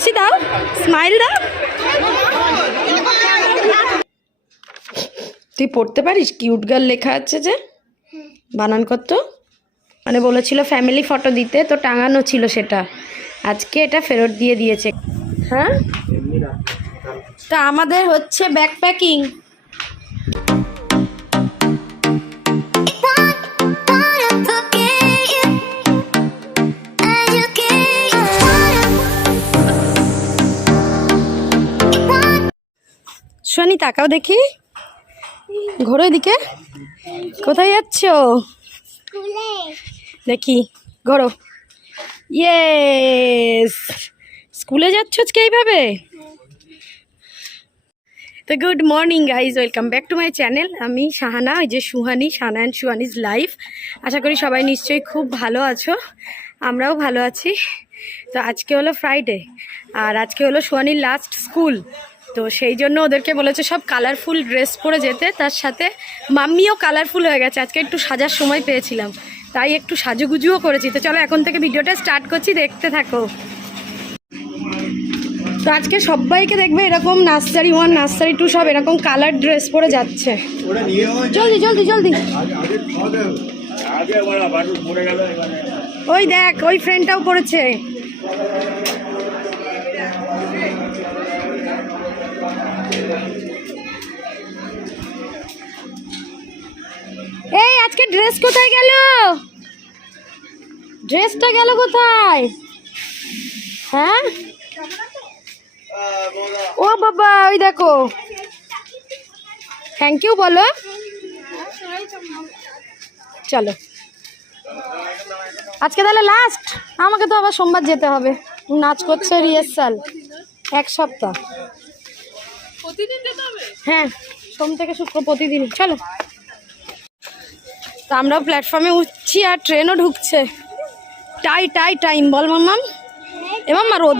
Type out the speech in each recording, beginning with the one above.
হাসি দাও, স্মাইল দাও। তুই পড়তে পারিস? কিউট গার্ল লেখা আছে যে, বানান করতো। মানে বলেছিল ফ্যামিলি ফটো দিতে, তো টাঙানো ছিল সেটা, আজকে এটা ফেরত দিয়ে দিয়েছে। হ্যাঁ, তা আমাদের হচ্ছে ব্যাকপ্যাকিং। সোনি তাকাও দেখি, ঘোরো এদিকে। কোথায় যাচ্ছ? দেখি, ঘোরো। ইয়েস, স্কুলে যাচ্ছ আজকে এইভাবে? তো good morning guys, welcome back to my channel. আমি শাহানা, ওই যে সুহানি, শাহানা অ্যান্ড সুহানিজ লাইফ। আশা করি সবাই নিশ্চয়ই খুব ভালো আছো, আমরাও ভালো আছি। তো আজকে হলো ফ্রাইডে, আর আজকে হলো সুহানির লাস্ট স্কুল। তো সেই জন্য ওদেরকে বলেছে সব কালারফুল ড্রেস পরে যেতে, তার সাথে মাম্মিও কালারফুল হয়ে গেছে। আজকে একটু সাজার সময় পেয়েছিলাম, তাই একটু সাজুগুজুও করেছি। তো চলো এখন থেকে ভিডিওটা স্টার্ট করছি, দেখতে থাকো। তো আজকে সবাইকে দেখবে এরকম নার্সারি 1 নার্সারি 2 সব এরকম কালার ড্রেস পরে যাচ্ছে। জলদি জলদি জলদি। ওই দেখ, ওই ফ্রেন্ডটাও পড়েছে। এই আজকে ড্রেস কোথায় গেল? ড্রেসটা গেল কোথায়? হ্যাঁ, ও বাবা, ওই দেখো। থ্যাংক ইউ বলো। চলো আজকে তাহলে লাস্ট, আমাকে তো আবার সোমবার যেতে হবে। নাচ করছে রিহার্সাল 1 সপ্তাহ। হ্যাঁ, সোম থেকে শুক্র প্রতিদিন। চলো, তো আমরাও প্ল্যাটফর্মে উঠছি আর ট্রেনও ঢুকছে। টাইম বল মাম্মাম। এ মাম্মা রোদ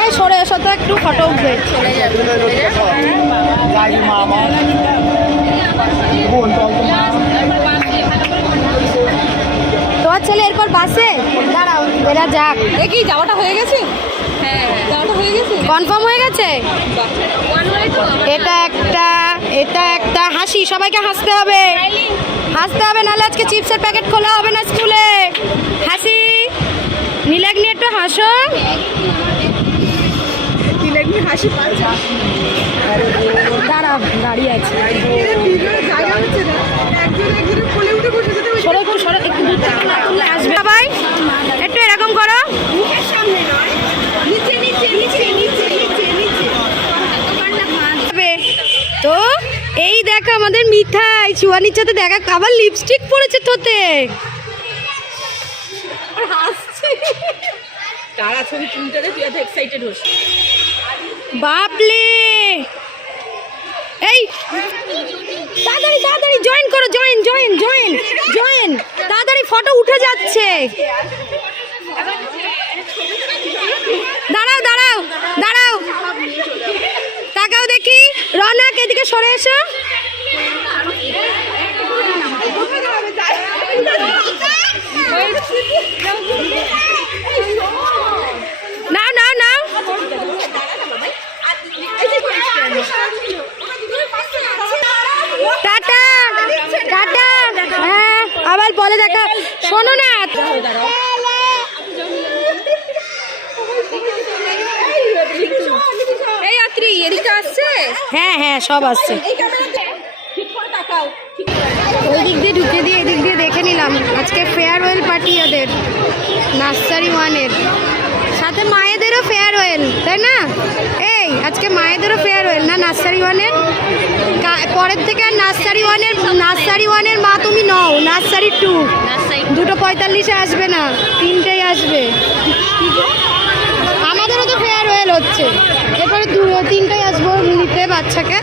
এই সরে এসো তো, একটু ফটো উঠবে। তোমার ছেলে এরপর বাসে দাঁড়াও, এরা যাক। দেখি যাওয়াটা হয়ে গেছে। হ্যাঁ, যাওয়াটা হয়ে গেছে, কনফার্ম হয়ে গেছে। এটা একটা হাসি, সবাইকে হাসতে হবে, নাহলে আজকে চিপসের প্যাকেট খোলা হবে না স্কুলে। হাসি, নীলাগ্নি একটু হাসো। নীলাগ্নি হাসি পাচ্ছে। দাঁড়াও, দাঁড়িয়ে আছে। আসবে সবাই, একটু এরকম করো। তো এই দেখো আমাদের মিঠাই সুহানির সাথে দেখা, আবার লিপস্টিক পরেছে তোতে। তারা ছবি তুলতে তুই এত এক্সাইটেড হোস। বাপলে, এই তাড়াতাড়ি তাড়াতাড়ি জয়েন করো, জয়েন তাড়াতাড়ি, ফটো উঠে যাচ্ছে। দাঁড়াও, তাকাও দেখি। রনক এদিকে সরে এসো। না টাটা। হ্যাঁ, আবার বলে দেখা, শোনো না। এই আত্রি এদিকে আসছে। হ্যাঁ সব আসছে। ওই দিক দিয়ে ঢুকে দিয়ে এদিক দিয়ে দেখে নিলাম। আজকে ফেয়ারওয়েল পার্টি ওদের নার্সারি 1-এর সাথে মায়েদেরও ফেয়ারওয়েল, তাই না? এই আজকে মায়েদেরও ফেয়ারওয়েল না নার্সারি 1-এর? পরের থেকে আর নার্সারি 1-এর মা তুমি নও, নার্সারি 2। 2:45 আসবে না, 3টেই আসবে। আমাদেরও তো ফেয়ারওয়েল হচ্ছে, এরপরে 3টায় আসবো নিতে বাচ্চাকে।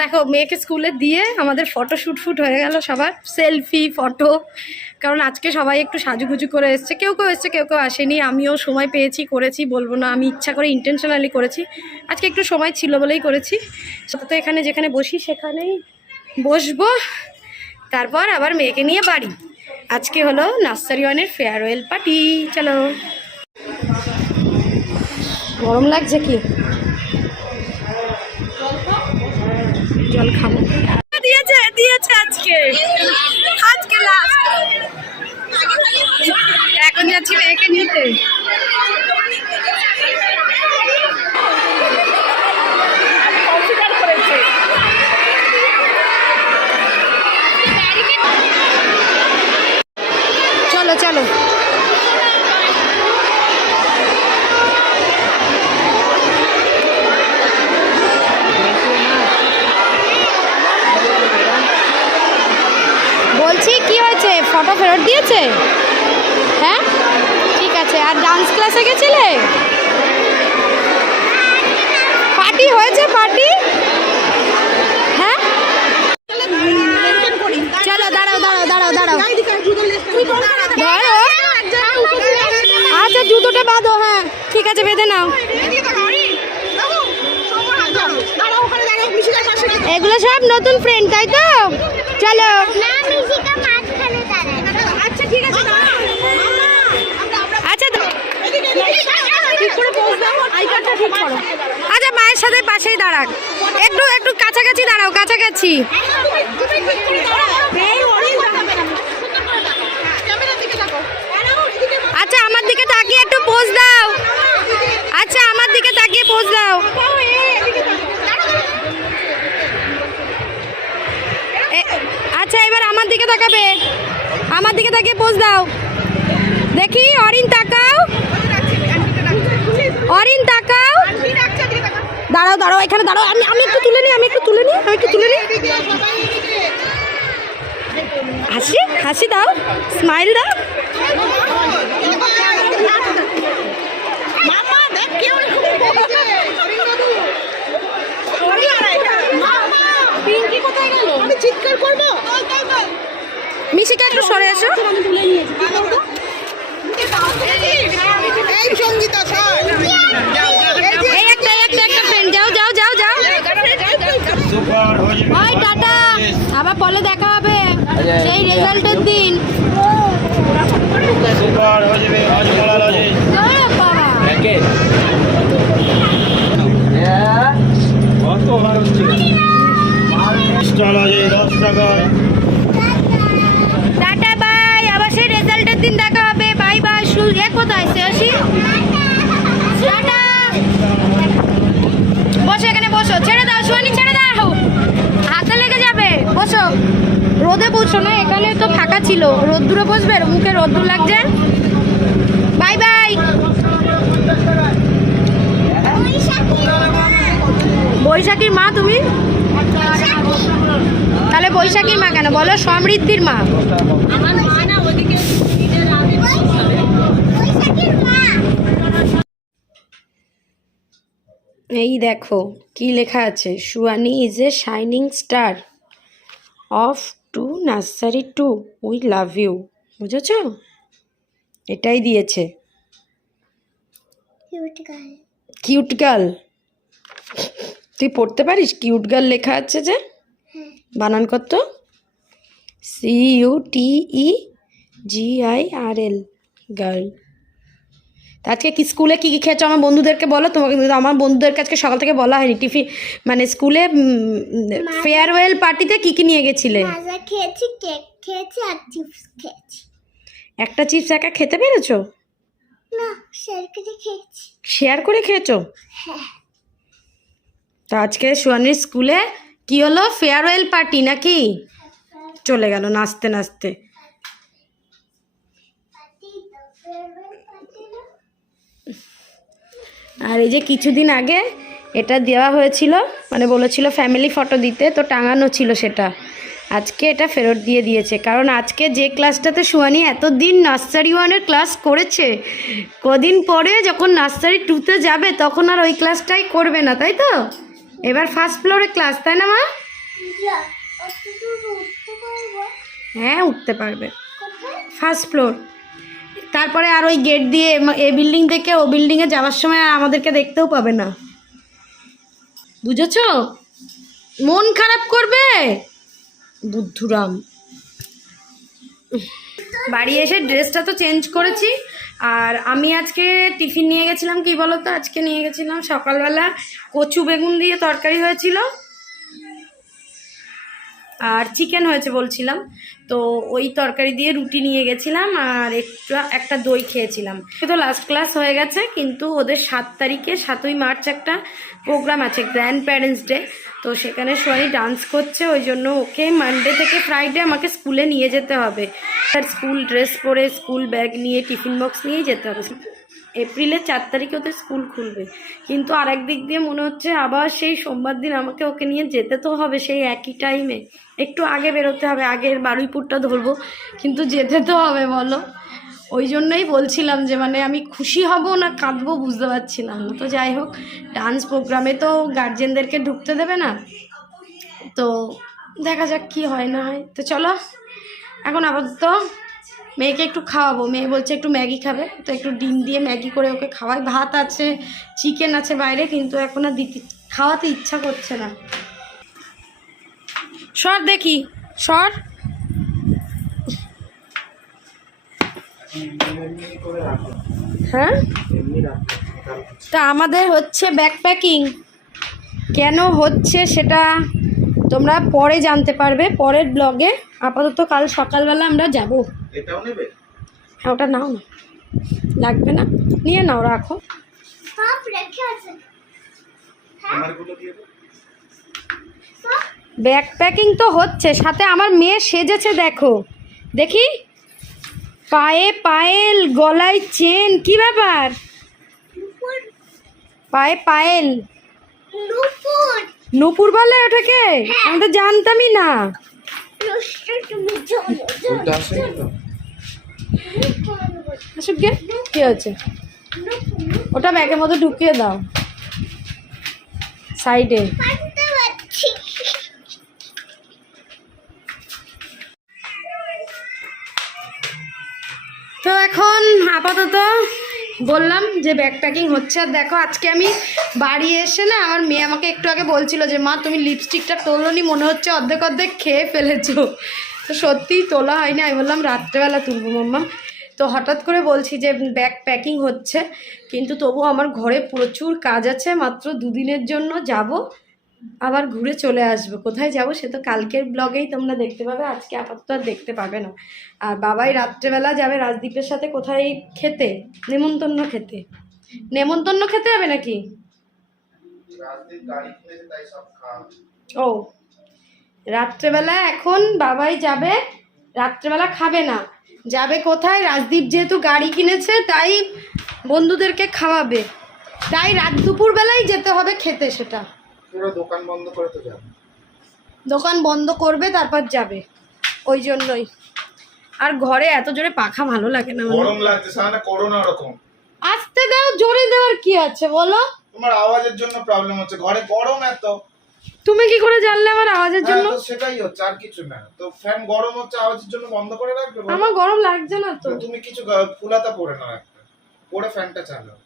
দেখো মেয়েকে স্কুলে দিয়ে আমাদের ফটো শ্যুট হয়ে গেল সবার, সেলফি ফটো। কারণ আজকে সবাই একটু সাজুগুজু করে এসছে, কেউ কেউ এসছে কেউ কেউ আসেনি। আমিও সময় পেয়েছি করেছি, বলবো না আমি ইচ্ছা করে ইন্টেনশনালি করেছি। আজকে একটু সময় ছিল বলেই করেছি। তো এখানে যেখানে বসি সেখানেই বসবো, তারপর আবার মেয়েকে নিয়ে বাড়ি। আজকে হলো নার্সারি ওয়ানের ফেয়ারওয়েল পার্টি। চলো। গরম লাগছে কি? জল খাবো। দিয়েছে আজকে লাস্ট। এখন যাচ্ছি মেয়েকে নিতে। চলো চলো। বলছি কি হয়েছে, ফটো ফেরত দিয়েছে? হ্যাঁ ঠিক আছে। আর ডান্স ক্লাসে গেছিলে? পার্টি হয়েছে পার্টি? হ্যাঁ চলো দাঁড়াও দাঁড়াও দাঁড়াও দাঁড়াও ধরো। আচ্ছা জুতোটা বাঁধো। হ্যাঁ ঠিক আছে বেঁধে নাও। এগুলো সব নতুন ফ্রেন্ড তাই তো? চলো। আচ্ছা আচ্ছা মায়ের সাথে পাশেই দাঁড়াক, একটু একটু কাছাকাছি দাঁড়াও, কাছাকাছি। আচ্ছা আমার দিকে তাকিয়ে একটু পোজ দাও। আচ্ছা আমার দিকে তাকিয়ে পোজ দাও। আচ্ছা এবার আমার দিকে তাকাবে, আমার দিকে তাকিয়ে পোজ দাও। দেখি অরিন তাকাও, অরিন তাকাও। দাঁড়াও দাঁড়াও এখানে দাঁড়াও, আমি একটু তুলে নিই, আমি একটু তুলে নিই। হাসি হাসি দাও, স্মাইল দাও। মিশিকা একটু সরে আসো। এই একটা ফ্রেন্ড, যাও যাও যাও যাও। ওই টাটা, আবার পরে দেখা হবে সেই রেজাল্টের দিন। টাটা বাই, আবার সেই রেজাল্টের দিন দেখা হবে। Bye bye. কোথায় আসি? টাটা। বসো এখানে বসো, ছেড়ে দাও সুহানি, ছেড়ে দাও, হাতে লেগে যাবে। বসো, রোদে বসো না, এখানে তো ফাঁকা ছিল। রোদ্দুরে বসবে, মুখে রোদ্দুর লাগছে। Bye bye. বৈশাখীর মা তুমি? তাহলে বৈশাখীর মা কেন বলো? সমৃদ্ধির মা। এই দেখো কি লেখা আছে, Suhani is a shining star of to nursery 2, we love you. বুঝেছ? এটাই দিয়েছে। Cute girl. তুই পড়তে পারিস? কিউট গার্ল লেখা আছে যে, বানান কত? CUTEGIRL, girl. আজকে কি স্কুলে কী কী খেয়েছো আমার বন্ধুদেরকে বলো। তোমাকে আমার বন্ধুদেরকে আজকে সকাল থেকে বলা হয়নি। টিফিন মানে স্কুলে ফেয়ারওয়েল পার্টিতে কী কী নিয়ে গেছিলে? খেয়েছি, কেক খেয়েছি আর চিপস খেয়েছি। একটা চিপস একা খেতে পেরেছো? না, শেয়ার করে খেয়েছি। শেয়ার করে খেয়েছো? হ্যাঁ। তো আজকে সুহানির স্কুলে কি হলো? ফেয়ারওয়েল পার্টি নাকি? চলে গেল নাচতে নাচতে। আর এই যে কিছুদিন আগে এটা দেওয়া হয়েছিল, মানে বলেছিল ফ্যামিলি ফটো দিতে, তো টাঙানো ছিল সেটা। আজকে এটা ফেরত দিয়ে দিয়েছে, কারণ আজকে যে ক্লাসটাতে সুহানি এতদিন নার্সারি 1-এর ক্লাস করেছে, কদিন পরে যখন নার্সারি 2-তে যাবে তখন আর ওই ক্লাসটাই করবে না, তাই তো? এবার ফার্স্ট ফ্লোরে ক্লাস, তাই না মা? যা অত দূর উঠতে পারবো? হ্যাঁ উঠতে পারবে, কোথায়? First floor. তারপরে আর ওই গেট দিয়ে এই বিল্ডিং থেকে ও বিল্ডিংয়ে যাওয়ার সময় আর আমাদেরকে দেখতেও পাবে না, বুঝেছো? মন খারাপ করবে বুদ্ধুরাম। বাড়ি এসে ড্রেসটা তো চেঞ্জ করেছি, আর আমি আজকে টিফিন নিয়ে গেছিলাম কি বলো তো, আজকে নিয়ে গেছিলাম সকালবেলা কচু বেগুন দিয়ে তরকারি হয়েছিল আর চিকেন হয়েছে বলছিলাম, তো ওই তরকারি দিয়ে রুটি নিয়ে গেছিলাম আর একটা দই খেয়েছিলাম। তো লাস্ট ক্লাস হয়ে গেছে, কিন্তু ওদের 7 তারিখে 7ই মার্চ একটা প্রোগ্রাম আছে, গ্র্যান্ড প্যারেন্টস ডে, তো সেখানে সবাই ডান্স করছে, ওই জন্য ওকে মানডে থেকে ফ্রাইডে আমাকে স্কুলে নিয়ে যেতে হবে। আর স্কুল ড্রেস পরে স্কুল ব্যাগ নিয়ে টিফিন বক্স নিয়েই যেতে হবে। এপ্রিলের 4 তারিখে ওদের স্কুল খুলবে, কিন্তু আর একদিক দিয়ে মনে হচ্ছে আবার সেই সোমবার দিন আমাকে ওকে নিয়ে যেতে তো হবে সেই একই টাইমে, একটু আগে বেরোতে হবে, আগের বারুইপুরটা ধরবো, কিন্তু যেতে তো হবে বলো। ওই জন্যই বলছিলাম যে মানে আমি খুশি হব না কাঁদবো বুঝতে পারছিলাম না। তো যাই হোক, ডান্স প্রোগ্রামে তো গার্জেনদেরকে ঢুকতে দেবে না, তো দেখা যাক কি হয় না হয়। তো চলো এখন আপাতত মেয়েকে একটু খাওয়াবো, মেয়ে বলছে একটু ম্যাগি খাবে, তো একটু ডিম দিয়ে ম্যাগি করে ওকে খাওয়াই। ভাত আছে, চিকেন আছে বাইরে, কিন্তু এখন আর খাওয়াতে ইচ্ছা করছে না। সর দেখি, সর। হ্যাঁ, তা আমাদের হচ্ছে ব্যাকপ্যাকিং, কেন হচ্ছে সেটা তোমরা পরে জানতে পারবে পরের ব্লগে। আপাতত কাল সকালবেলা আমরা যাব। এটাও নেবে? হ্যাঁ ওটা নাও না, লাগবে না, নিয়ে নাও, রাখো। সব রেখে আছে। আমারগুলো দিয়ে দাও। সব ব্যাকপ্যাকিং তো হচ্ছে, সাথে আমার মেয়ে সেজেছে দেখো, দেখি পায়ে পায়েল, গলায় চেন, কি ব্যাপার? নুপুর পায়ে পায়েল, নুপুর নূপুর বলে ওটাকে? আমি তো জানতামই না। রোস্টার তুমি জানো ওইটা আসেনি তো? আসুক গে, কি হচ্ছে? ওটা ব্যাগের মধ্যে ঢুকিয়ে দাও সাইডে। পারতে পারছি। তো এখন আপাতত বললাম যে ব্যাগ প্যাকিং হচ্ছে। আর দেখো আজকে আমি বাড়ি এসে না, আমার মেয়ে আমাকে একটু আগে বলছিল যে মা তুমি লিপস্টিকটা তোলোনি, মনে হচ্ছে অর্ধেক অর্ধেক খেয়ে ফেলেছো। তো সত্যিই তোলা হয়নি, আমি বললাম রাত্রেবেলা তুলবো মাম্মা। তো হঠাৎ করে বলছি যে ব্যাগ প্যাকিং হচ্ছে, কিন্তু তবু আমার ঘরে প্রচুর কাজ আছে, মাত্র 2 দিনের জন্য যাব, আবার ঘুরে চলে আসবো। কোথায় যাব সে তো কালকের ব্লগেই তোমরা দেখতে পাবে, আজকে আপাতত আর দেখতে পাবে না। আর বাবাই রাত্রেবেলা যাবে রাজদীপের সাথে কোথায় খেতে, নেমন্তন্ন খেতে। নেমন্তন্ন খেতে যাবে নাকি? রাজদীপ গাড়ি কিনেছে তাই সব খাওয়া। ও রাত্রেবেলা এখন বাবাই যাবে, রাত্রেবেলা খাবে না, যাবে কোথায়, রাজদীপ যেহেতু গাড়ি কিনেছে তাই বন্ধুদেরকে খাওয়াবে, তাই রাত দুপুরবেলায় যেতে হবে খেতে। সেটা পুরো দোকান বন্ধ করে তো যাবে। দোকান বন্ধ করবে তারপর যাবে, ওই জন্যই। আর ঘরে এত জোরে পাখা ভালো লাগে না আমার। গরম লাগছে, সামনে করোনা ওরকম। আসতে দাও, জোরে দেওয়ার কি আছে বলো? তোমার আওয়াজের জন্য প্রবলেম হচ্ছে, ঘরে গরম এত। তুমি কি করে জানলে আমার আওয়াজের জন্য? তো সেটাই হচ্ছে, আর কিছু না। তো ফ্যান গরম হচ্ছে, আওয়াজের জন্য বন্ধ করে রাখবে। আমার গরম লাগছে না তো। তুমি কিছু ফুলাতা পরে নাও একটা, পরে ফ্যানটা চালাও।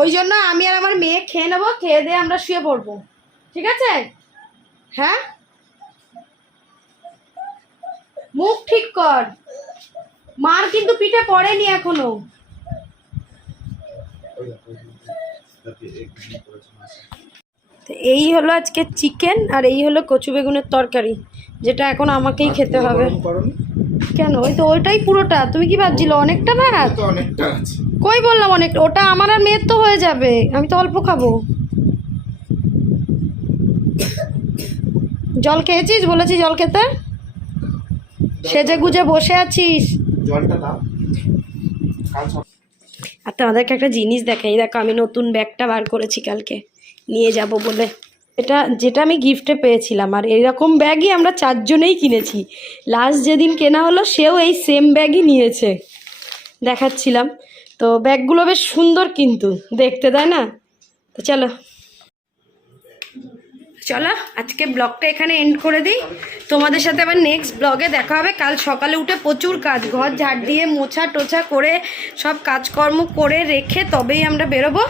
ওই জন্য আমি আর আমার মেয়ে খেয়ে নেবো, খেয়ে দিয়ে আমরা শুয়ে পড়বো, ঠিক আছে? হ্যাঁ, মুখ ঠিক কর, মার কিন্তু পিঠে পড়েনি এখনো। তো এই হলো আজকে চিকেন, আর এই হলো কচু বেগুনের তরকারি, যেটা এখন আমাকেই খেতে হবে। কেন? ওই তো ওইটাই পুরোটা। তুমি কি ভাবছিলে অনেকটা ভাত? তো অনেকটা আছে। কই বললাম অনেক, ওটা আমার আর মেয়ের তো হয়ে যাবে, আমি তো অল্প খাবো। জল খেয়েছিস? বলেছি জল খেতে, সেজে গুজে বসে আছিস। জলটা দাও। আর তোমাদেরকে একটা জিনিস দেখাই, দেখো আমি নতুন ব্যাগটা বার করেছি কালকে নিয়ে যাব বলে, যেটা আমি গিফটে পেয়েছিলাম। আর এরকম ব্যাগই আমরা 4 জনেই কিনেছি, লাস্ট যেদিন কেনা হলো সেও এই সেম ব্যাগই নিয়েছে, দেখাচ্ছিলাম। তো ব্যাগগুলো বেশ সুন্দর কিন্তু দেখতে, তাই না? তো চলো চলো আজকে ব্লগটা এখানে এন্ড করে দিই। তোমাদের সাথে আবার নেক্সট ব্লগে দেখা হবে। কাল সকালে উঠে প্রচুর কাজ, ঘর ঝাড় দিয়ে মোছা টোছা করে সব কাজকর্ম করে রেখে তবেই আমরা বেরোবো।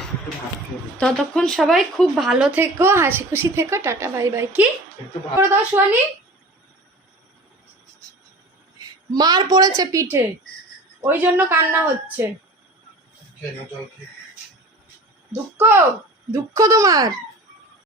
ততক্ষণ সবাই খুব ভালো থেকো, হাসি খুশি থেকো, টাটা বাই বাই। কি করে দাও সোয়ানি, মার পড়েছে পিঠে ওই জন্য কান্না হচ্ছে। দুঃখ দুঃখ তোমার।